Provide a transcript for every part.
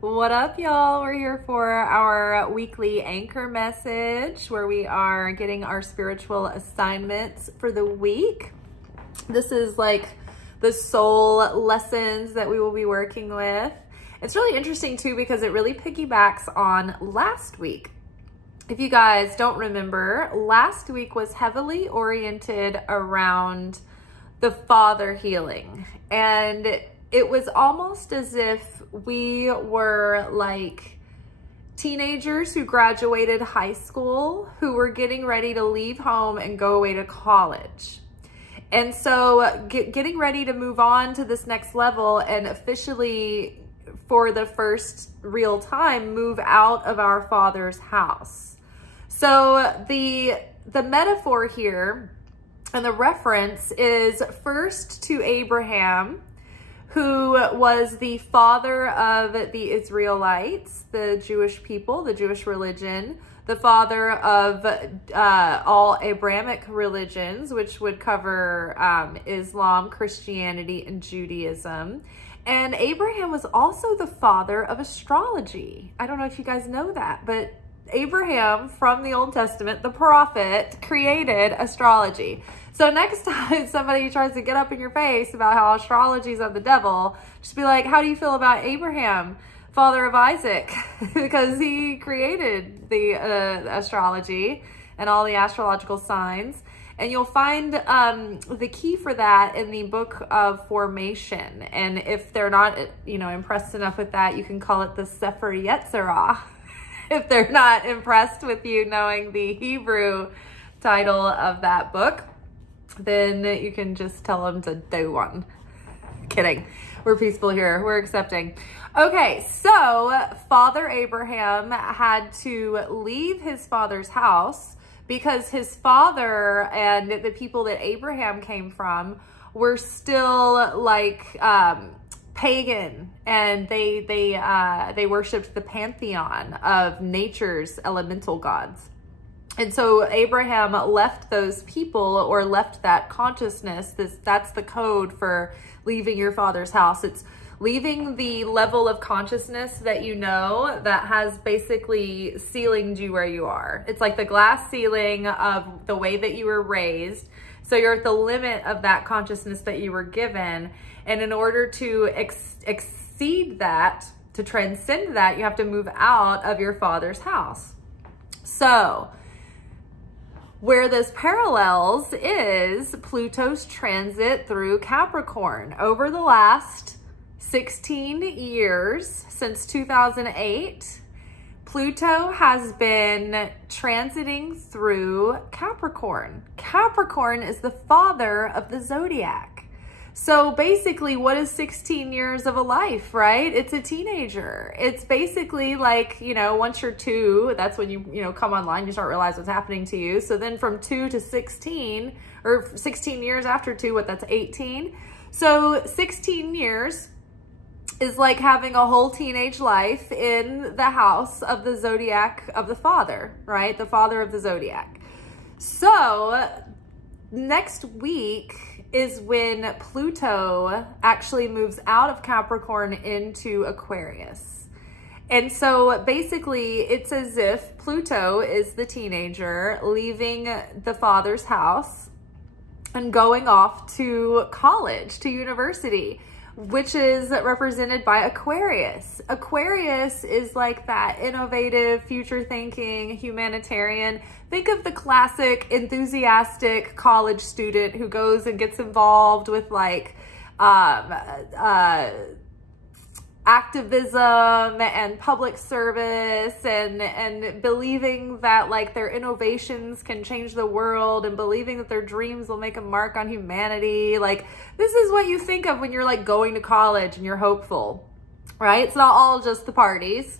What up, y'all? We're here for our weekly anchor message where we are getting our spiritual assignments for the week. This is like the soul lessons that we will be working with. It's really interesting too because it really piggybacks on last week. If you guys don't remember, last week was heavily oriented around the father healing, and it was almost as if we were like teenagers who graduated high school, who were getting ready to leave home and go away to college. And so getting ready to move on to this next level and officially, for the first real time, move out of our Father's house. So the metaphor here and the reference is first to Abraham, who was the father of the Israelites, the Jewish people, the Jewish religion, the father of all Abrahamic religions, which would cover Islam, Christianity, and Judaism. And Abraham was also the father of astrology. I don't know if you guys know that, but Abraham from the Old Testament, the prophet, created astrology. So next time somebody tries to get up in your face about how astrology is of the devil, just be like, how do you feel about Abraham, father of Isaac? Because he created the astrology and all the astrological signs. And you'll find the key for that in the book of formation. And if they're not, impressed enough with that, you can call it the Sefer Yetzirah. If they're not impressed with you knowing the Hebrew title of that book, then you can just tell them to do one. Kidding. We're peaceful here. We're accepting. Okay, so Father Abraham had to leave his father's house because his father and the people that Abraham came from were still like pagan, and they worshipped the pantheon of nature's elemental gods. And so Abraham left those people, or left that consciousness. That's the code for leaving your father's house. It's leaving the level of consciousness that you know that has basically ceilinged you where you are. It's like the glass ceiling of the way that you were raised. So you're at the limit of that consciousness that you were given. And in order to exceed that, to transcend that, you have to move out of your father's house. So where this parallels is Pluto's transit through Capricorn. Over the last 16 years, since 2008, Pluto has been transiting through Capricorn. Capricorn is the father of the zodiac. So basically, what is 16 years of a life, right? It's a teenager. It's basically like, once you're 2, that's when you come online, you start realize what's happening to you. So then from 2 to 16, or 16 years after 2, that's 18. So 16 years is like having a whole teenage life in the house of the zodiac of the father, right? The father of the zodiac. So next week is when Pluto actually moves out of Capricorn into Aquarius. And so basically it's as if Pluto is the teenager leaving the father's house and going off to college, to university, which is represented by Aquarius. Aquarius is like that innovative, future-thinking humanitarian. Think of the classic enthusiastic college student who goes and gets involved with like activism and public service and believing that like their innovations can change the world and believing that their dreams will make a mark on humanity. Like, this is what you think of when you're like going to college and you're hopeful, right? It's not all just the parties.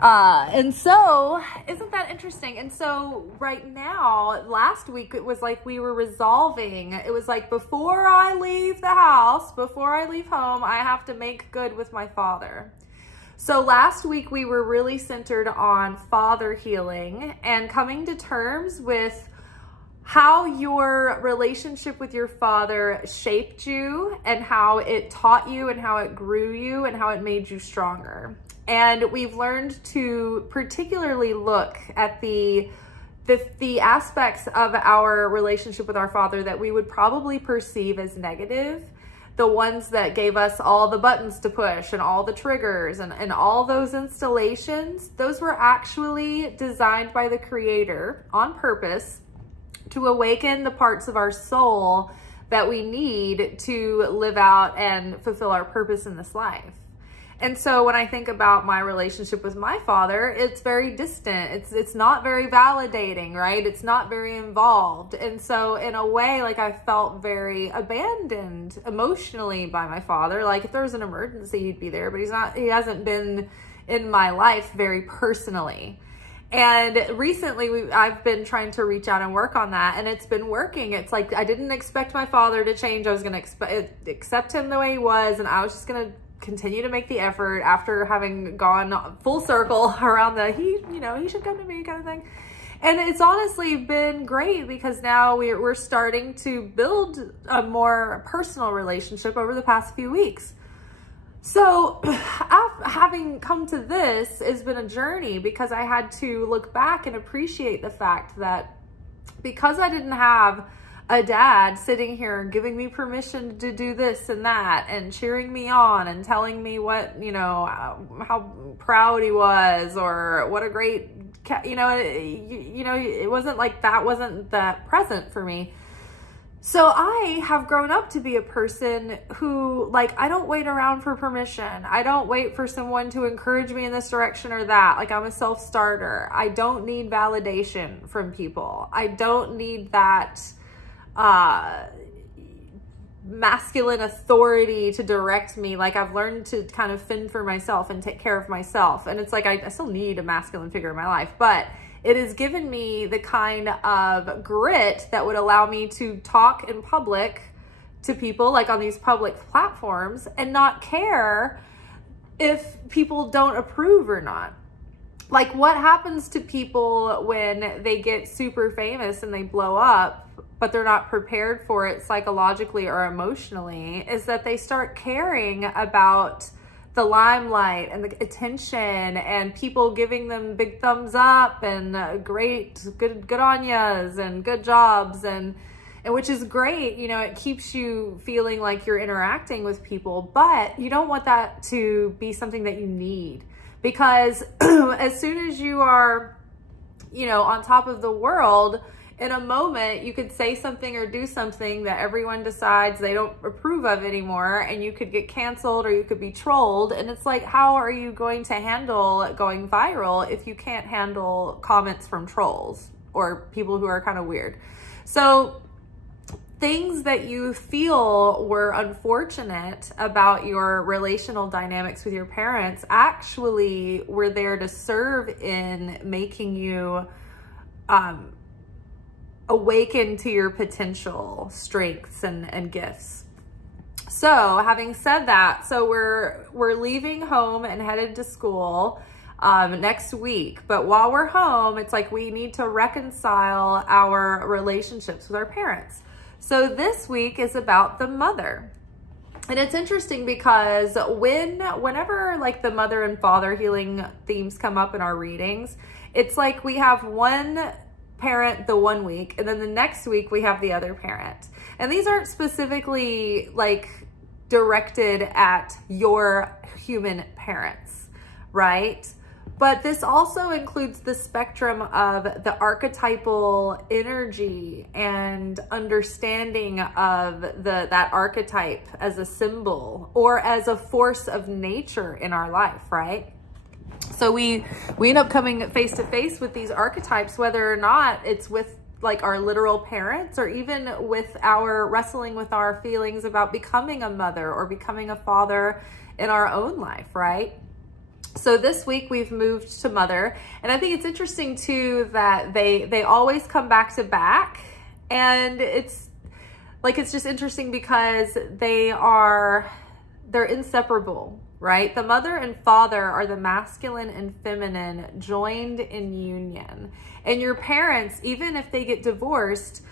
And so isn't that interesting? And so right now, last week, it was like we were resolving. It was like, before I leave the house, before I leave home, I have to make good with my father. So last week we were really centered on father healing and coming to terms with how your relationship with your father shaped you and how it taught you and how it grew you and how it made you stronger. And we've learned to particularly look at the aspects of our relationship with our father that we would probably perceive as negative, the ones that gave us all the buttons to push and all the triggers and all those installations. Those were actually designed by the Creator on purpose to awaken the parts of our soul that we need to live out and fulfill our purpose in this life. And so when I think about my relationship with my father, it's very distant. It's not very validating, right? It's not very involved. And so in a way, like, I felt very abandoned emotionally by my father. Like, if there was an emergency, he'd be there, but he hasn't been in my life very personally. And recently I've been trying to reach out and work on that, and it's been working. It's like, I didn't expect my father to change. I was going to accept him the way he was, and I was just going to continue to make the effort after having gone full circle around the, he should come to me kind of thing. And it's honestly been great because now we're starting to build a more personal relationship over the past few weeks. So having come to this has been a journey because I had to look back and appreciate the fact that because I didn't have a dad sitting here giving me permission to do this and that and cheering me on and telling me what, how proud he was or what a great, it wasn't like that wasn't that present for me. So I have grown up to be a person who, like, I don't wait around for permission. I don't wait for someone to encourage me in this direction or that. Like, I'm a self-starter. I don't need validation from people. I don't need that masculine authority to direct me. Like, I've learned to kind of fend for myself and take care of myself. And it's like, I still need a masculine figure in my life, but it has given me the kind of grit that would allow me to talk in public to people, like on these public platforms, and not care if people don't approve or not. Like, what happens to people when they get super famous and they blow up, but they're not prepared for it psychologically or emotionally, is that they start caring about the limelight and the attention and people giving them big thumbs up and good on yas and good jobs, and which is great. It keeps you feeling like you're interacting with people, but you don't want that to be something that you need, because as soon as you are, on top of the world, in a moment, you could say something or do something that everyone decides they don't approve of anymore, and you could get canceled or you could be trolled. And it's like, how are you going to handle going viral if you can't handle comments from trolls or people who are kind of weird? So things that you feel were unfortunate about your relational dynamics with your parents actually were there to serve in making you awaken to your potential strengths and gifts. So having said that, so we're leaving home and headed to school next week. But while we're home, it's like we need to reconcile our relationships with our parents. So this week is about the mother. And it's interesting because whenever like the mother and father healing themes come up in our readings, it's like we have one parent the one week, and then the next week we have the other parent. And these aren't specifically like directed at your human parents, right? But this also includes the spectrum of the archetypal energy and understanding of that archetype as a symbol or as a force of nature in our life, right? So we end up coming face to face with these archetypes, whether or not it's with like our literal parents or even with our wrestling with our feelings about becoming a mother or becoming a father in our own life, right? So this week we've moved to mother, and I think it's interesting too that they always come back to back, and it's just interesting because they're inseparable, right? The mother and father are the masculine and feminine joined in union. And your parents, even if they get divorced,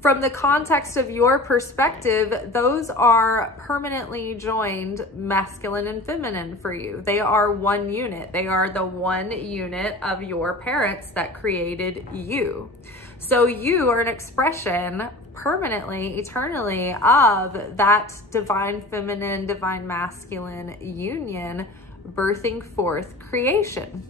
from the context of your perspective, those are permanently joined masculine and feminine for you. They are one unit. They are the one unit of your parents that created you. So you are an expression permanently, eternally of that divine feminine, divine masculine union, birthing forth creation.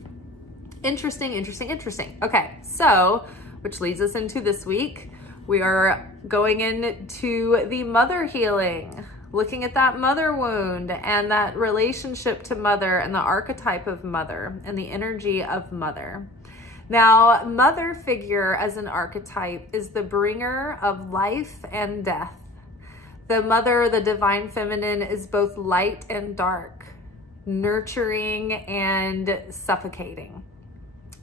Interesting, interesting, interesting. Okay, so, which leads us into this week. We are going into the mother healing, looking at that mother wound and that relationship to mother and the archetype of mother and the energy of mother. Now, mother figure as an archetype is the bringer of life and death. The mother, the divine feminine, is both light and dark, nurturing and suffocating.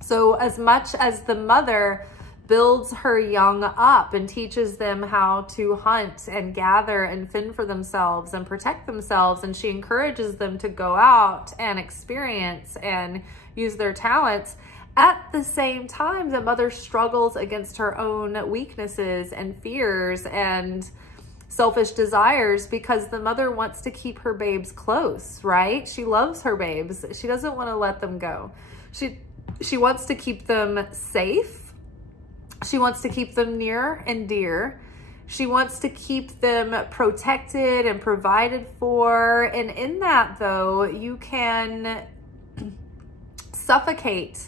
So as much as the mother builds her young up and teaches them how to hunt and gather and fend for themselves and protect themselves, and she encourages them to go out and experience and use their talents, at the same time, the mother struggles against her own weaknesses and fears and selfish desires, because the mother wants to keep her babes close, right? She loves her babes. She doesn't want to let them go. She wants to keep them safe. She wants to keep them near and dear. She wants to keep them protected and provided for. And in that, though, you can suffocate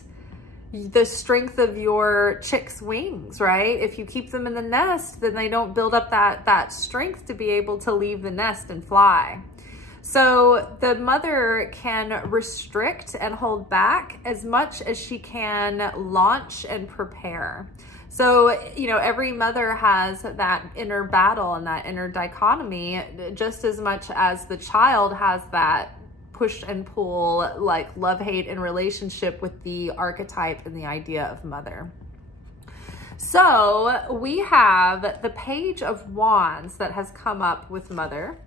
the strength of your chick's wings, right? If you keep them in the nest, then they don't build up that strength to be able to leave the nest and fly. So the mother can restrict and hold back as much as she can launch and prepare. So, you know, every mother has that inner battle and that inner dichotomy just as much as the child has that push and pull, like love-hate in relationship with the archetype and the idea of mother. So we have the Page of Wands that has come up with mother.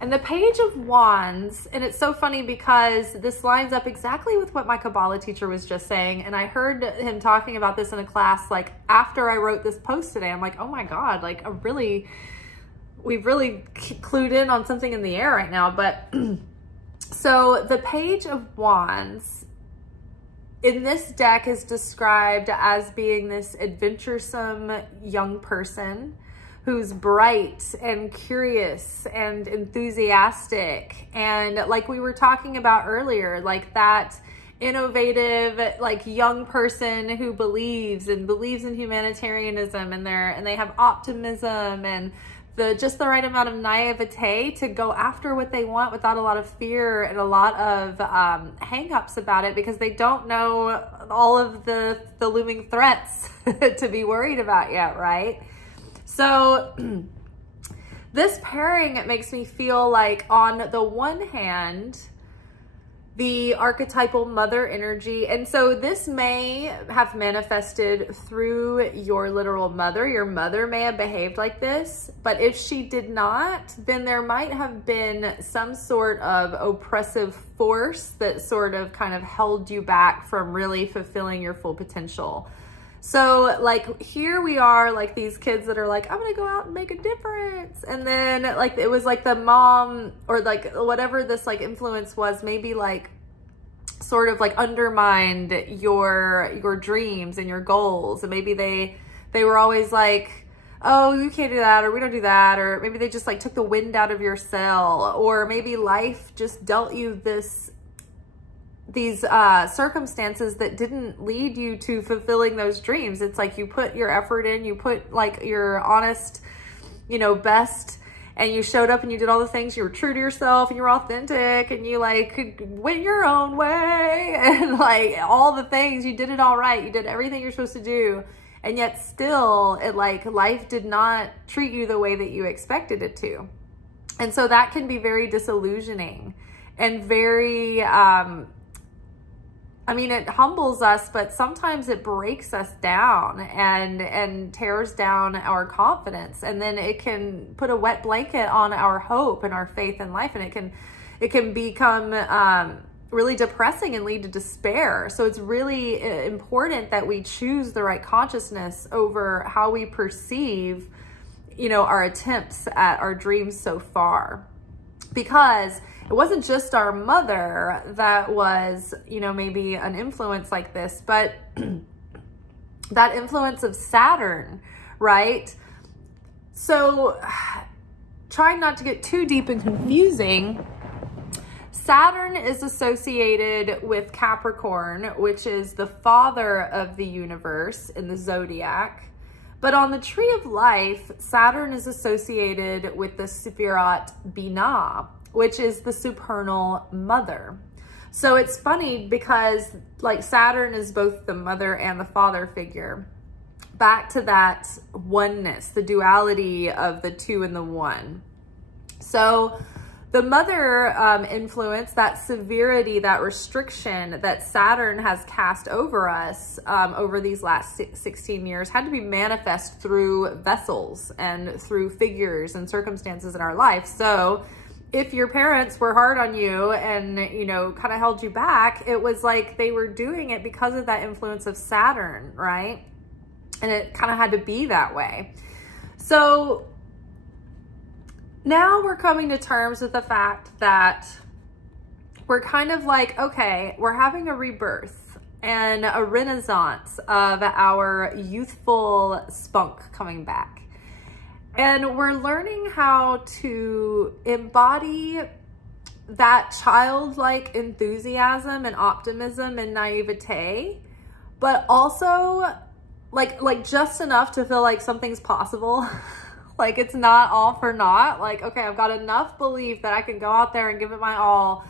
And the Page of Wands, and it's so funny because this lines up exactly with what my Kabbalah teacher was just saying. And I heard him talking about this in a class, like after I wrote this post today. I'm like, oh my God, like we've really clued in on something in the air right now. But so the Page of Wands in this deck is described as being this adventuresome young person who's bright and curious and enthusiastic. And like we were talking about earlier, like that innovative, like young person who believes in humanitarianism, and they have optimism and just the right amount of naivete to go after what they want without a lot of fear and a lot of hang-ups about it, because they don't know all of the looming threats to be worried about yet, right? So this pairing, it makes me feel like on the one hand, the archetypal mother energy. And so this may have manifested through your literal mother. Your mother may have behaved like this, but if she did not, then there might have been some sort of oppressive force that sort of kind of held you back from really fulfilling your full potential. So like here we are, like these kids that are like, I'm gonna go out and make a difference. And then like, it was like the mom or like whatever this like influence was, maybe like sort of like undermined your dreams and your goals. And maybe they were always like, oh, you can't do that, or we don't do that. Or maybe they just like took the wind out of your sail, or maybe life just dealt you these circumstances that didn't lead you to fulfilling those dreams. It's like you put your effort in, you put like your honest, you know, best, and you showed up and you did all the things, you were true to yourself and you were authentic and you like went your own way and like all the things, you did it all right. You did everything you're supposed to do. And yet still it like life did not treat you the way that you expected it to. And so that can be very disillusioning and very, I mean, it humbles us, but sometimes it breaks us down and tears down our confidence. And then it can put a wet blanket on our hope and our faith in life. And it can become really depressing and lead to despair. So it's really important that we choose the right consciousness over how we perceive, you know, our attempts at our dreams so far. Because it wasn't just our mother that was, you know, maybe an influence like this, but that influence of Saturn, right? So trying not to get too deep and confusing, Saturn is associated with Capricorn, which is the father of the universe in the zodiac. But on the tree of life, Saturn is associated with the Sefirat Binah, which is the supernal mother. So it's funny because like Saturn is both the mother and the father figure. Back to that oneness, the duality of the two and the one. So the mother influence, that severity, that restriction that Saturn has cast over us over these last 16 years had to be manifest through vessels and through figures and circumstances in our life. So if your parents were hard on you and, you know, kind of held you back, it was like they were doing it because of that influence of Saturn, right? And it kind of had to be that way. So now we're coming to terms with the fact that we're kind of like, okay, we're having a rebirth and a renaissance of our youthful spunk coming back. And we're learning how to embody that childlike enthusiasm and optimism and naivete, but also like just enough to feel like something's possible. Like it's not all for naught. Like, okay, I've got enough belief that I can go out there and give it my all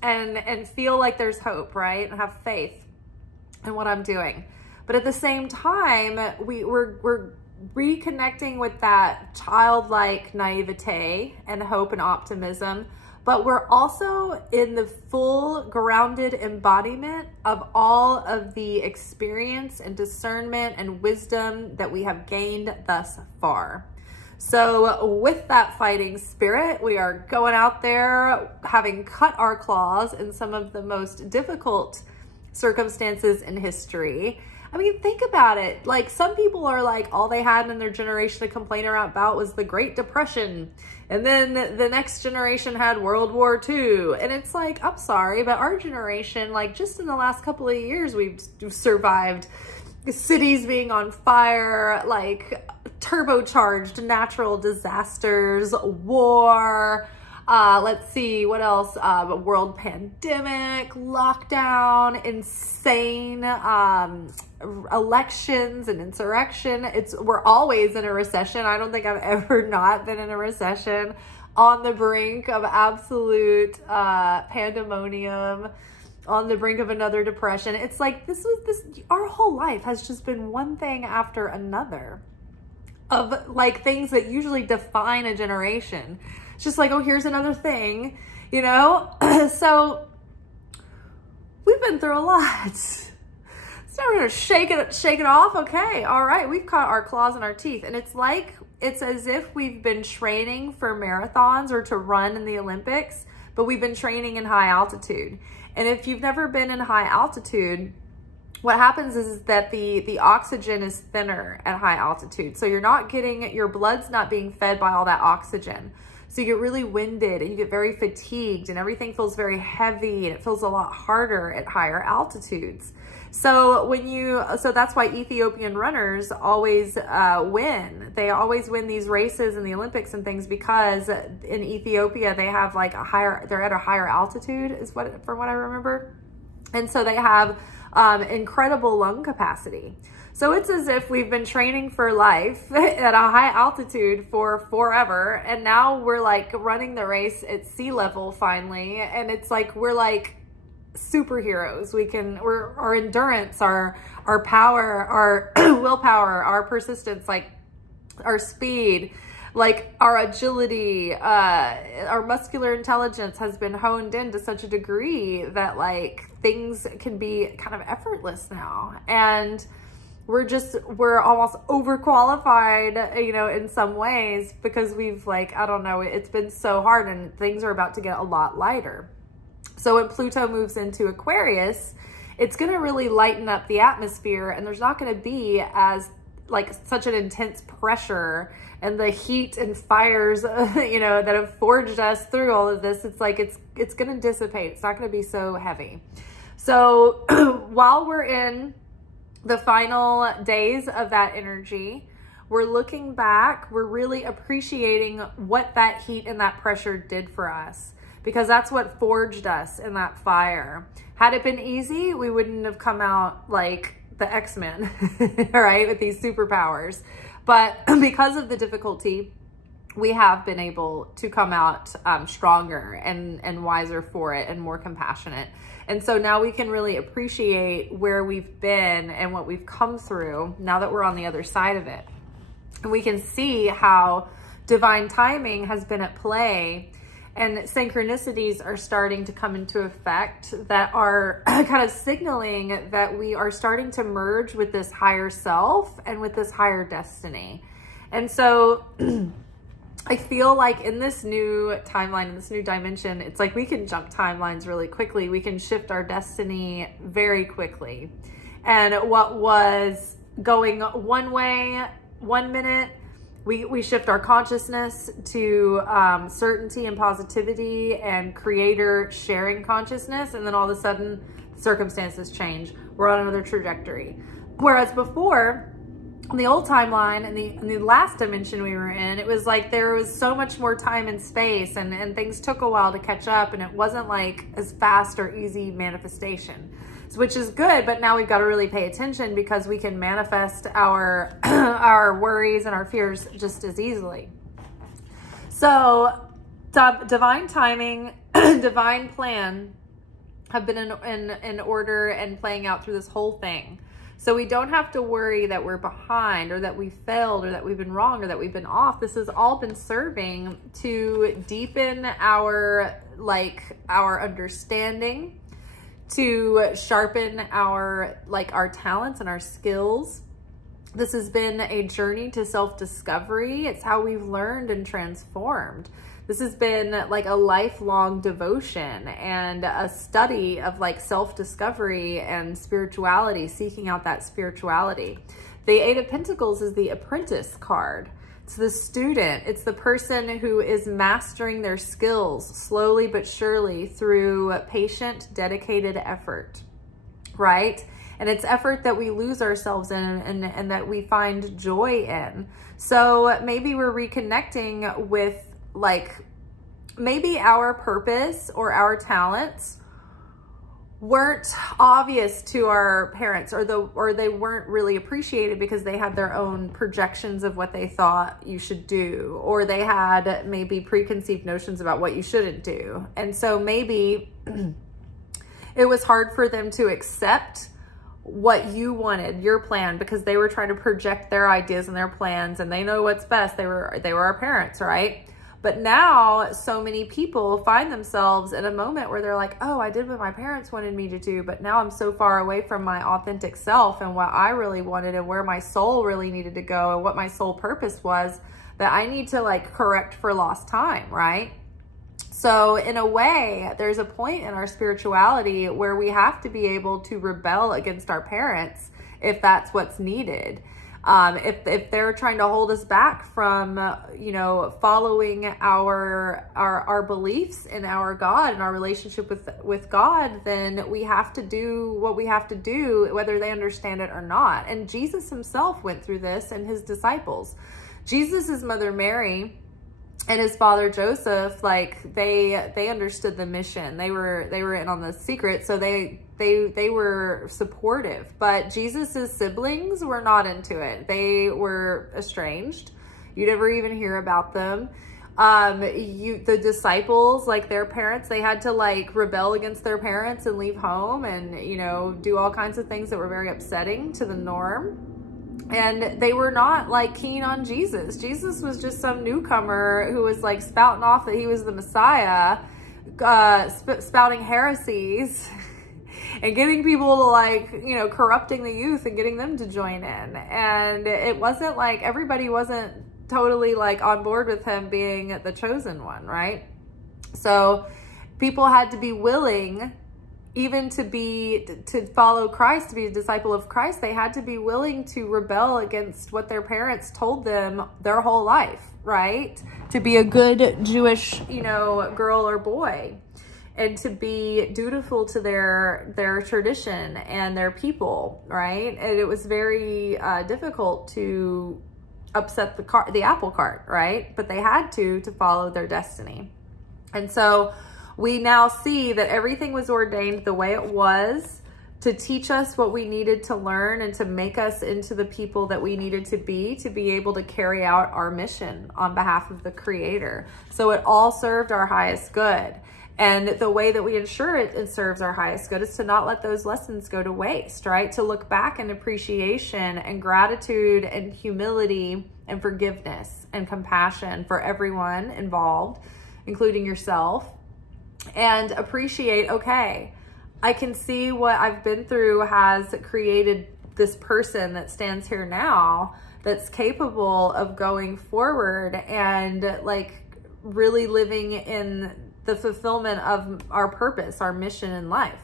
and feel like there's hope, right? And have faith in what I'm doing. But at the same time, we're reconnecting with that childlike naivete and hope and optimism, but we're also in the full grounded embodiment of all of the experience and discernment and wisdom that we have gained thus far. So with that fighting spirit, we are going out there having cut our claws in some of the most difficult circumstances in history. I mean, think about it. Like some people are like, all they had in their generation to complain about was the Great Depression. And then the next generation had World War II. And it's like, I'm sorry, but our generation, like just in the last couple of years, we've survived cities being on fire, like turbocharged natural disasters, war, let's see, what else? World pandemic, lockdown, insane elections and insurrection. We're always in a recession. I don't think I've ever not been in a recession, on the brink of absolute pandemonium, on the brink of another depression. It's like our whole life has just been one thing after another of like things that usually define a generation. It's just like, oh, here's another thing, you know? So we've been through a lot. So we're gonna shake it off. Okay, all right, we've caught our claws in our teeth. And it's like, it's as if we've been training for marathons or to run in the Olympics, but we've been training in high altitude. And if you've never been in high altitude, what happens is that the oxygen is thinner at high altitude. So you're not getting, your blood's not being fed by all that oxygen. So you get really winded and you get very fatigued and everything feels very heavy and it feels a lot harder at higher altitudes. So so that's why Ethiopian runners always win. They always win these races in the Olympics and things because in Ethiopia, they have like they're at a higher altitude from what I remember. And so they have incredible lung capacity. So it's as if we've been training for life at a high altitude for forever. And now we're like running the race at sea level finally. And it's like, we're like superheroes. Our endurance, our power, our willpower, our persistence, like our speed, like our agility, our muscular intelligence has been honed in to such a degree that like things can be kind of effortless now. And we're almost overqualified, you know, in some ways because we've like, I don't know, it's been so hard and things are about to get a lot lighter. So when Pluto moves into Aquarius, it's going to really lighten up the atmosphere, and there's not going to be as like such an intense pressure and the heat and fires, you know, that have forged us through all of this. It's like, it's going to dissipate. It's not going to be so heavy. So while we're in the final days of that energy, we're looking back, we're really appreciating what that heat and that pressure did for us, because that's what forged us in that fire. Had it been easy, we wouldn't have come out like the X-Men, right, with these superpowers. But because of the difficulty, we have been able to come out stronger and wiser for it and more compassionate. And so now we can really appreciate where we've been and what we've come through now that we're on the other side of it. And we can see how divine timing has been at play, and synchronicities are starting to come into effect that are kind of signaling that we are starting to merge with this higher self and with this higher destiny. And so I feel like in this new timeline, in this new dimension, it's like we can jump timelines really quickly. We can shift our destiny very quickly. And what was going one way, 1 minute, we shift our consciousness to certainty and positivity and creator sharing consciousness. And then all of a sudden circumstances change. We're on another trajectory. Whereas before, on the old timeline and the last dimension we were in, it was like there was so much more time and space, and things took a while to catch up, and it wasn't like as fast or easy manifestation, which is good. But now we've got to really pay attention, because we can manifest our our worries and our fears just as easily. So divine timing, divine plan have been in order and playing out through this whole thing. So we don't have to worry that we're behind, or that we failed, or that we've been wrong, or that we've been off. This has all been serving to deepen our understanding, to sharpen our talents and our skills. This has been a journey to self-discovery. It's how we've learned and transformed. This has been like a lifelong devotion and a study of like self-discovery and spirituality, seeking out that spirituality. The Eight of Pentacles is the apprentice card. It's the student. It's the person who is mastering their skills slowly but surely through patient, dedicated effort, right? And it's effort that we lose ourselves in and that we find joy in. So maybe we're reconnecting with maybe our purpose or our talents weren't obvious to our parents, or they weren't really appreciated because they had their own projections of what they thought you should do, or they had maybe preconceived notions about what you shouldn't do. And so maybe it was hard for them to accept what you wanted, your plan, because they were trying to project their ideas and their plans, and they know what's best. They were our parents, right? But now so many people find themselves in a moment where they're like, oh, I did what my parents wanted me to do, but now I'm so far away from my authentic self and what I really wanted and where my soul really needed to go and what my soul purpose was, that I need to correct for lost time, right? So in a way, there's a point in our spirituality where we have to be able to rebel against our parents if that's what's needed. If they're trying to hold us back from, following our beliefs in our God and our relationship with God, then we have to do what we have to do, whether they understand it or not. And Jesus himself went through this, and his disciples. Jesus' mother Mary and his father Joseph, they understood the mission. They were in on the secret, so they were supportive. But Jesus's siblings were not into it. They were estranged. You never even hear about them. The disciples, their parents, they had to rebel against their parents and leave home and do all kinds of things that were very upsetting to the norm. And they were not keen on Jesus. Jesus was just some newcomer who was spouting off that he was the Messiah, spouting heresies and getting people to corrupting the youth and getting them to join in. And it wasn't everybody wasn't totally on board with him being the chosen one, right? So People had to be willing, even to follow Christ, to be a disciple of Christ. They had to be willing to rebel against what their parents told them their whole life, right? To be a good Jewish, you know, girl or boy, and to be dutiful to their tradition and their people, right? And it was very difficult to upset the apple cart, right? But they had to follow their destiny. And so we now see that everything was ordained the way it was to teach us what we needed to learn and to make us into the people that we needed to be able to carry out our mission on behalf of the Creator. So it all served our highest good. And the way that we ensure it serves our highest good is to not let those lessons go to waste, right? To look back in appreciation and gratitude and humility and forgiveness and compassion for everyone involved, including yourself, and appreciate, okay, I can see what I've been through has created this person that stands here now that's capable of going forward and like really living in the fulfillment of our purpose, our mission in life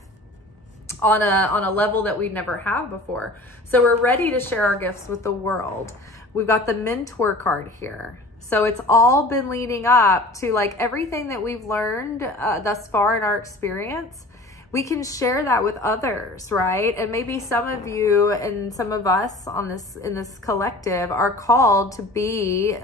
on a level that we'd never have before. So we're ready to share our gifts with the world. We've got the mentor card here. So it's all been leading up to like everything that we've learned thus far in our experience. We can share that with others, right? And maybe some of you and some of us in this collective are called to be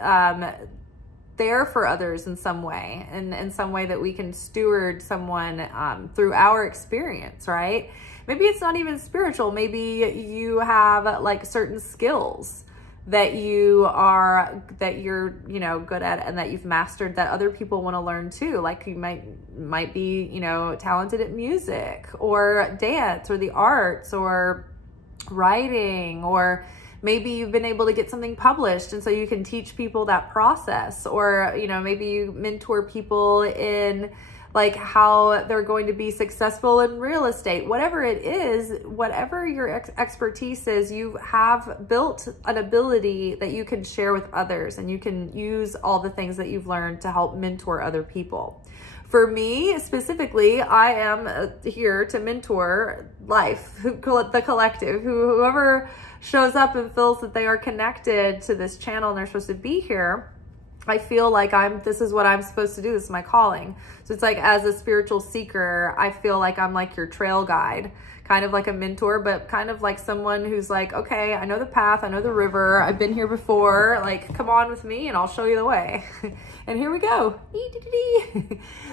there for others in some way, and in some way that we can steward someone through our experience, right? Maybe it's not even spiritual. Maybe you have like certain skills that you're, you know, good at and that you've mastered that other people want to learn too. Like you might be, you know, talented at music or dance or the arts or writing, or maybe you've been able to get something published and so you can teach people that process, or, you know, maybe you mentor people in like how they're going to be successful in real estate. Whatever it is, whatever your expertise is, you have built an ability that you can share with others, and you can use all the things that you've learned to help mentor other people. For me specifically, I am here to mentor life, the collective, whoever shows up and feels that they are connected to this channel and they're supposed to be here. I feel like this is what I'm supposed to do. This is my calling. So it's like, as a spiritual seeker, I feel like I'm like your trail guide, kind of like a mentor, but kind of like someone who's like, okay, I know the path, I know the river, I've been here before, like, come on with me and I'll show you the way. And here we go.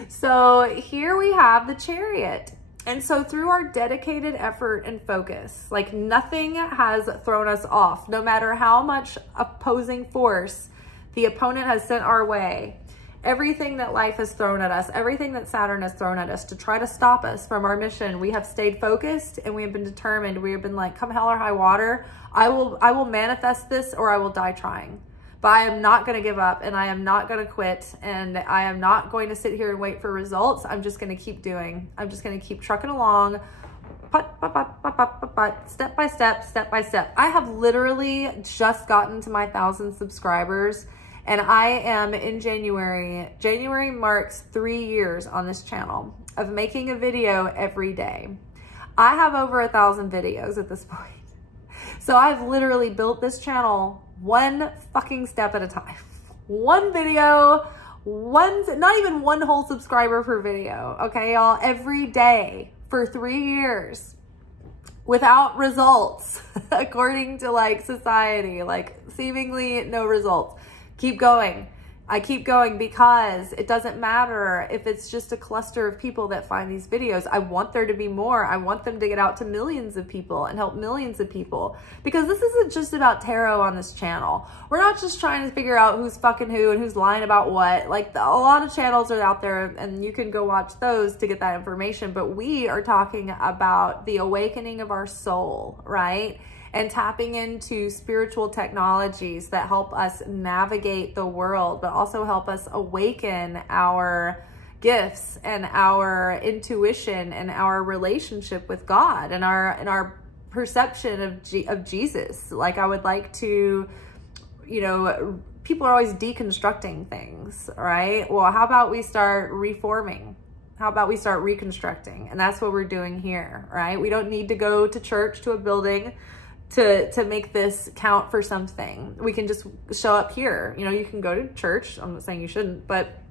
So here we have the Chariot. And so through our dedicated effort and focus, like nothing has thrown us off, no matter how much opposing force the opponent has sent our way. Everything that life has thrown at us, everything that Saturn has thrown at us to try to stop us from our mission, we have stayed focused and we have been determined. We have been like, come hell or high water, I will manifest this or I will die trying. But I am not going to give up, and I am not going to quit, and I am not going to sit here and wait for results. I'm just going to keep doing. I'm just going to keep trucking along, step by step, step by step. I have literally just gotten to my 1,000 subscribers, and I am in January. January marks 3 years on this channel of making a video every day. I have over 1,000 videos at this point. So I've literally built this channel one fucking step at a time. One video, not even one whole subscriber per video. Okay, y'all, every day for 3 years without results, according to like society, like seemingly no results. Keep going. I keep going because it doesn't matter if it's just a cluster of people that find these videos. I want there to be more. I want them to get out to millions of people and help millions of people, because this isn't just about tarot on this channel. We're not just trying to figure out who's fucking who and who's lying about what. Like a lot of channels are out there and you can go watch those to get that information. But we are talking about the awakening of our soul, right? And tapping into spiritual technologies that help us navigate the world, but also help us awaken our gifts and our intuition and our relationship with God and our perception of Jesus. Like, I would like to, you know, people are always deconstructing things, right? Well, how about we start reforming? How about we start reconstructing? And that's what we're doing here, right? We don't need to go to church, to a building to make this count for something. We can just show up here. You know, you can go to church. I'm not saying you shouldn't, but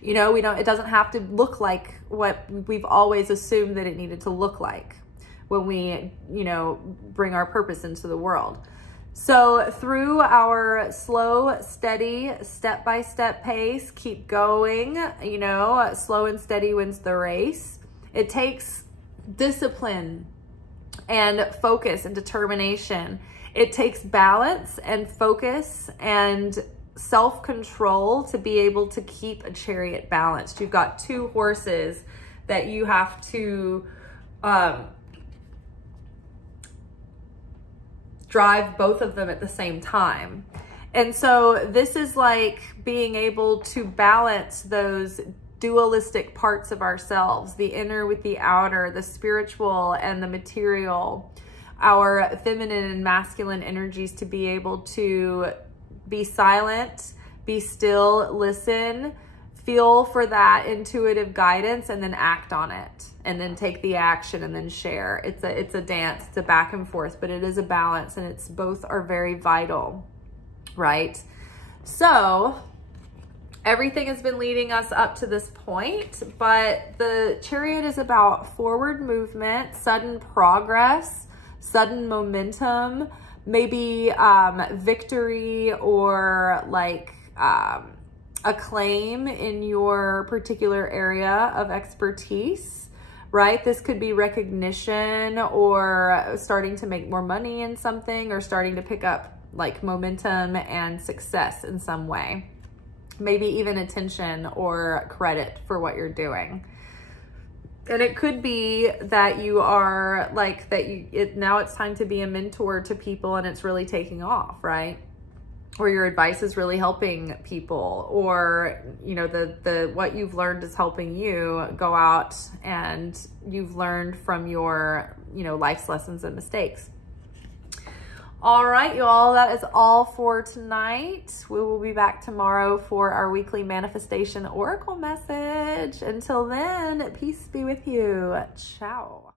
you know, it doesn't have to look like what we've always assumed that it needed to look like when we, you know, bring our purpose into the world. So through our slow, steady, step-by-step pace, keep going, you know, slow and steady wins the race. It takes discipline and focus and determination. It takes balance and focus and self-control to be able to keep a chariot balanced. You've got two horses that you have to drive both of them at the same time. And so this is like being able to balance those dualistic parts of ourselves, the inner with the outer, the spiritual and the material, our feminine and masculine energies, to be able to be silent, be still, listen, feel for that intuitive guidance, and then act on it, and then take the action and then share. It's a dance, it's a back and forth, but it is a balance, and it's both are very vital, right? So everything has been leading us up to this point, but the chariot is about forward movement, sudden progress, sudden momentum, maybe victory or like acclaim in your particular area of expertise, right? This could be recognition or starting to make more money in something, or starting to pick up like momentum and success in some way. Maybe even attention or credit for what you're doing. And it could be that you are like that now it's time to be a mentor to people, and it's really taking off, right? Or your advice is really helping people, or you know, the what you've learned is helping you go out, and you've learned from your, you know, life's lessons and mistakes. All right, y'all, that is all for tonight. We will be back tomorrow for our weekly manifestation oracle message. Until then, peace be with you. Ciao.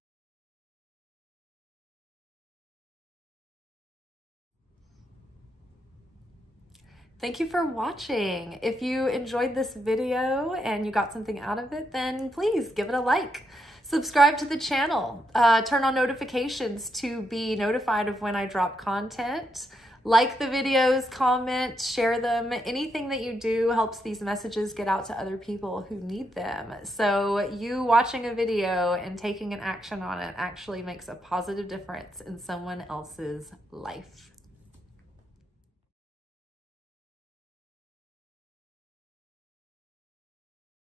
Thank you for watching. If you enjoyed this video and you got something out of it, then please give it a like. Subscribe to the channel, turn on notifications to be notified of when I drop content. Like the videos, comment, share them. Anything that you do helps these messages get out to other people who need them. So you watching a video and taking an action on it actually makes a positive difference in someone else's life.